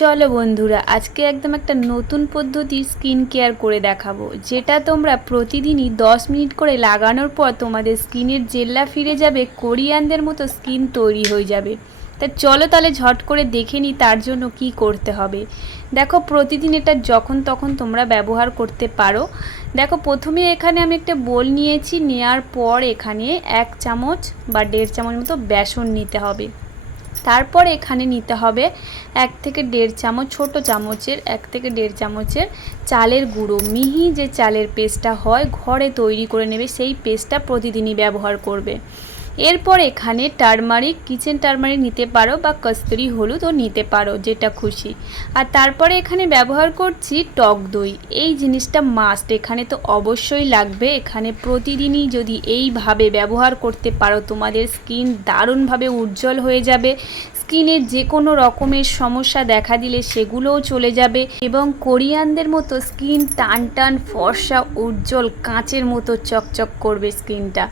চলো বন্ধুরা, আজকে একদম একটা নতুন পদ্ধতি স্কিন কেয়ার করে দেখাবো, যেটা তোমরা প্রতিদিনই 10 মিনিট করে লাগানোর পর তোমাদের স্কিনের জেল্লা ফিরে যাবে কোরিয়ানদের মতো স্কিন তৈরি হয়ে যাবে। তা চলো তাহলে ঝট করে দেখে নিই তার জন্য কি করতে হবে। দেখো, প্রতিদিন এটা যখন তখন তোমরা ব্যবহার করতে পারো। দেখো, প্রথমে এখানে আমি একটা বোল নিয়েছি নেওয়ার পর এখানে এক চামচ বা দেড় চামচ মতো বেসন নিতে হবে। তারপর এখানে নিতে হবে এক থেকে দেড় চামচ, ছোট চামচের এক থেকে দেড় চামচের চালের গুঁড়ো। মিহি যে চালের পেস্টটা হয়, ঘরে তৈরি করে নেবে, সেই পেস্টটা প্রতিদিনই ব্যবহার করবে। এরপর এখানে টারমারিক, কিচেন টারমারিক নিতে পারো বা কস্তুরি হলুদও নিতে পারো, যেটা খুশি। আর তারপরে এখানে ব্যবহার করছি টক দই। এই জিনিসটা মাস্ট এখানে তো অবশ্যই লাগবে। এখানে প্রতিদিনই যদি এইভাবে ব্যবহার করতে পারো, তোমাদের স্কিন দারুণভাবে উজ্জ্বল হয়ে যাবে। স্কিনে যে কোনো রকমের সমস্যা দেখা দিলে সেগুলোও চলে যাবে এবং কোরিয়ানদের মতো স্কিন টান টান ফর্সা, উজ্জ্বল, কাঁচের মতো চকচক করবে স্কিনটা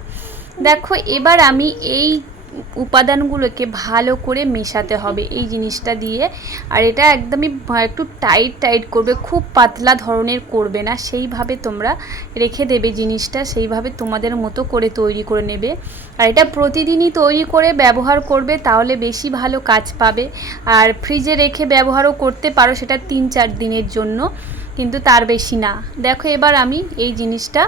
দেখো, এবার আমি এই উপাদানগুলোকে ভালো করে মেশাতে হবে এই জিনিসটা দিয়ে। আর এটা একদমই একটু টাইট টাইট করবে, খুব পাতলা ধরনের করবে না। সেইভাবে তোমরা রেখে দেবে জিনিসটা, সেইভাবে তোমাদের মতো করে তৈরি করে নেবে। আর এটা প্রতিদিনই তৈরি করে ব্যবহার করবে, তাহলে বেশি ভালো কাজ পাবে। আর ফ্রিজে রেখে ব্যবহারও করতে পারো সেটা তিন চার দিনের জন্য, কিন্তু তার বেশি না। দেখো, এবার আমি এই জিনিসটা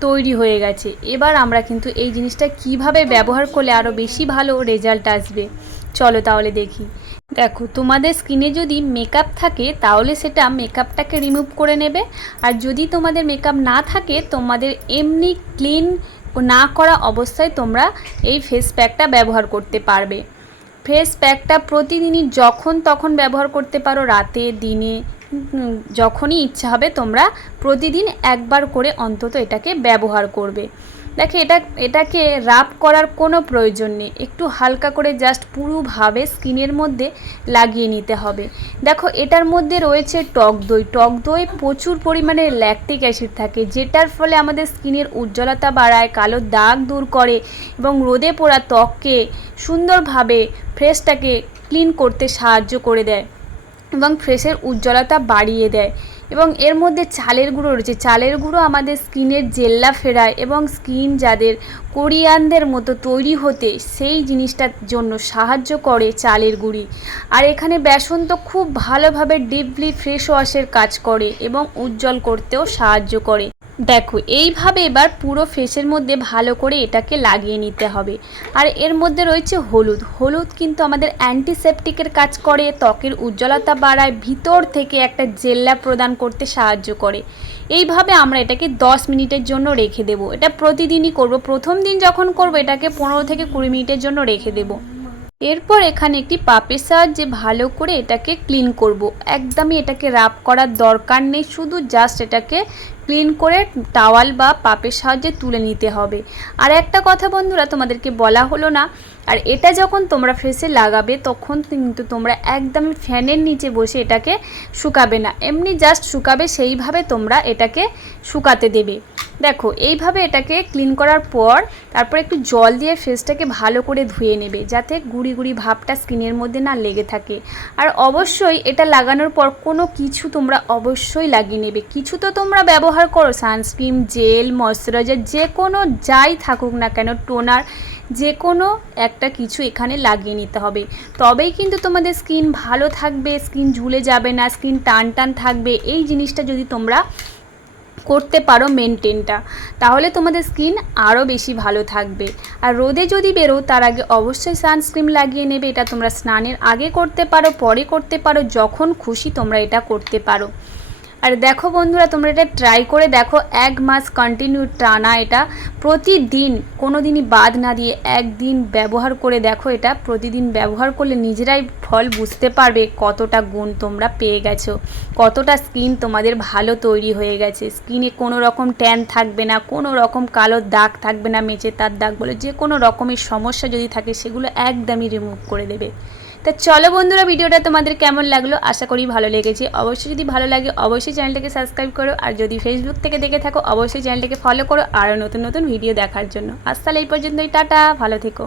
তৈরি হয়ে গেছে। এবার আমরা কিন্তু এই জিনিসটা কীভাবে ব্যবহার করলে আরও বেশি ভালো রেজাল্ট আসবে? চলো তাহলে দেখি। দেখো, তোমাদের স্কিনে যদি মেকআপ থাকে, তাহলে সেটা মেকআপটাকে রিমুভ করে নেবে। আর যদি তোমাদের মেকআপ না থাকে, তোমাদের এমনি ক্লিন না করা অবস্থায় তোমরা এই ফেস প্যাকটা ব্যবহার করতে পারবে। ফেস প্যাকটা প্রতিদিনই যখন তখন ব্যবহার করতে পারো, রাতে, দিনে যখনই ইচ্ছা হবে তোমরা প্রতিদিন একবার করে অন্তত এটাকে ব্যবহার করবে। দেখে এটা, এটাকে রাব করার কোনো প্রয়োজন নেই। একটু হালকা করে জাস্ট পুরোভাবে স্কিনের মধ্যে লাগিয়ে নিতে হবে। দেখো, এটার মধ্যে রয়েছে টক দই। টক দই প্রচুর পরিমাণে ল্যাকটিক অ্যাসিড থাকে, যেটার ফলে আমাদের স্কিনের উজ্জ্বলতা বাড়ায়, কালো দাগ দূর করে এবং রোদে পোড়া ত্বককে সুন্দরভাবে ফ্রেশটাকে ক্লিন করতে সাহায্য করে দেয়। এবং ফ্রেশের উজ্জ্বলতা বাড়িয়ে দেয়। এবং এর মধ্যে চালের গুঁড়ো রয়েছে। চালের গুঁড়ো আমাদের স্কিনের জেল্লা ফেরায় এবং স্কিন যাদের কোরিয়ানদের মতো তৈরি হতে সেই জিনিসটার জন্য সাহায্য করে চালের গুঁড়ি। আর এখানে বেসন তো খুব ভালোভাবে ডিপলি ফ্রেশ ওয়াশের কাজ করে এবং উজ্জ্বল করতেও সাহায্য করে। দেখো, এইভাবে এবার পুরো ফেসের মধ্যে ভালো করে এটাকে লাগিয়ে নিতে হবে। আর এর মধ্যে রয়েছে হলুদ। হলুদ কিন্তু আমাদের অ্যান্টিসেপটিকের কাজ করে, ত্বকের উজ্জ্বলতা বাড়ায়, ভিতর থেকে একটা জেল্লা প্রদান করতে সাহায্য করে। এইভাবে আমরা এটাকে 10 মিনিটের জন্য রেখে দেব। এটা প্রতিদিনই করব। প্রথম দিন যখন করব, এটাকে পনেরো থেকে কুড়ি মিনিটের জন্য রেখে দেবো। এরপর এখানে একটি পাপের সাহায্যে ভালো করে এটাকে ক্লিন করব। একদমই এটাকে রাব করার দরকার নেই। শুধু জাস্ট এটাকে ক্লিন করে টাওয়াল বা পাপের সাহায্যে তুলে নিতে হবে। আর একটা কথা বন্ধুরা, তোমাদেরকে বলা হলো না, আর এটা যখন তোমরা ফেসে লাগাবে, তখন কিন্তু তোমরা একদম ফ্যানের নিচে বসে এটাকে শুকাবে না। এমনি জাস্ট শুকাবে, সেইভাবে তোমরা এটাকে শুকাতে দেবে। দেখো, এইভাবে এটাকে ক্লিন করার পর তারপর একটু জল দিয়ে ফেসটাকে ভালো করে ধুয়ে নেবে, যাতে গুড়ি গুড়ি ভাবটা স্কিনের মধ্যে না লেগে থাকে। আর অবশ্যই এটা লাগানোর পর কোনো কিছু তোমরা অবশ্যই লাগিয়ে নেবে। কিছু তো তোমরা ব্যবহার করো সানস্ক্রিন জেল ময়শ্চারাইজার যে কোনো যাই থাকুক না কেন টোনার যে কোনো একটা কিছু এখানে লাগিয়ে নিতে হবে। তবেই কিন্তু তোমাদের স্কিন ভালো থাকবে স্কিন ঝুলে যাবে না স্কিন টান টান থাকবে। এই জিনিসটা যদি তোমরা করতে পারো মেনটেনটা তাহলে তোমাদের স্কিন আরও বেশি ভালো থাকবে। আর রোদে যদি বেরো, তার আগে অবশ্যই সানস্ক্রিন লাগিয়ে নেবে, এটা তোমরা স্নানের আগে করতে পারো, পরে করতে পারো, যখন খুশি তোমরা এটা করতে পারো। আর দেখো বন্ধুরা, তোমরা এটা ট্রাই করে দেখো, এক মাস কন্টিনিউ টানা এটা। প্রতিদিন কোনো দিনই বাদ না দিয়ে একদিন ব্যবহার করে দেখো এটা। প্রতিদিন ব্যবহার করলে নিজেরাই ফল বুঝতে পারবে কতটা গুণ তোমরা পেয়ে গেছো, কতটা স্কিন তোমাদের ভালো তৈরি হয়ে গেছে। স্কিনে কোনো রকম ট্যান থাকবে না, কোনো রকম কালো দাগ থাকবে না মেচে তার দাগ বলে যে কোনো রকমের সমস্যা যদি থাকে, সেগুলো একদমই রিমুভ করে দেবে। তা চলো বন্ধুরা, ভিডিওটা তোমাদের কেমন লাগল? আশা করি ভালো লেগেছে। অবশ্যই যদি ভালো লাগে, অবশ্যই চ্যানেলটাকে সাবস্ক্রাইব করো। আর যদি ফেসবুক থেকে দেখে থাকো, অবশ্যই চ্যানেলটাকে ফলো করো। আরও নতুন নতুন ভিডিও দেখার জন্য। আজ তাহলে এই পর্যন্তই, টাটা, ভালো থেকো।